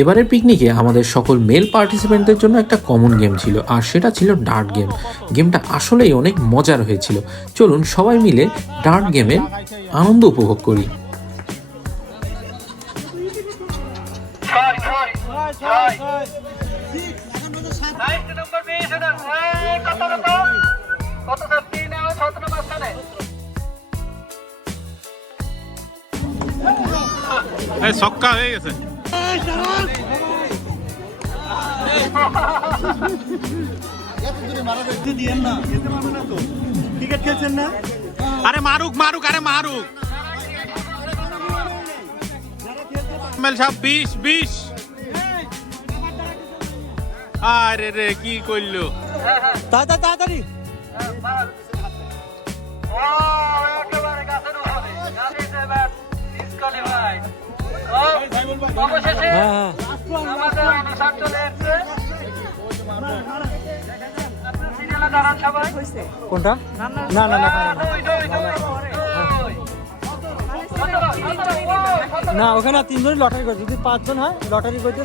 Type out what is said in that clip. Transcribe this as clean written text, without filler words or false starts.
এবারের পিকনিকে আমাদের সকল মেল পার্টিসিপেন্টদের জন্য একটা কমন গেম ছিল, আর সেটা ছিল ডার্ট গেম। গেমটা আসলেই অনেক মজার হয়েছিল। চলুন সবাই মিলে ডার্ট গেমের আনন্দ উপভোগ করি। ছক্কা হয়ে গেছে। আরে মারুক মারুক, আরে মারুক। সব 20 আরে রে কি করলো। তাড়াতাড়ি কোনটা? না না না না, ওখানে 3 জনই লটারি করছে। যদি 5 জন হয় লটারি করতে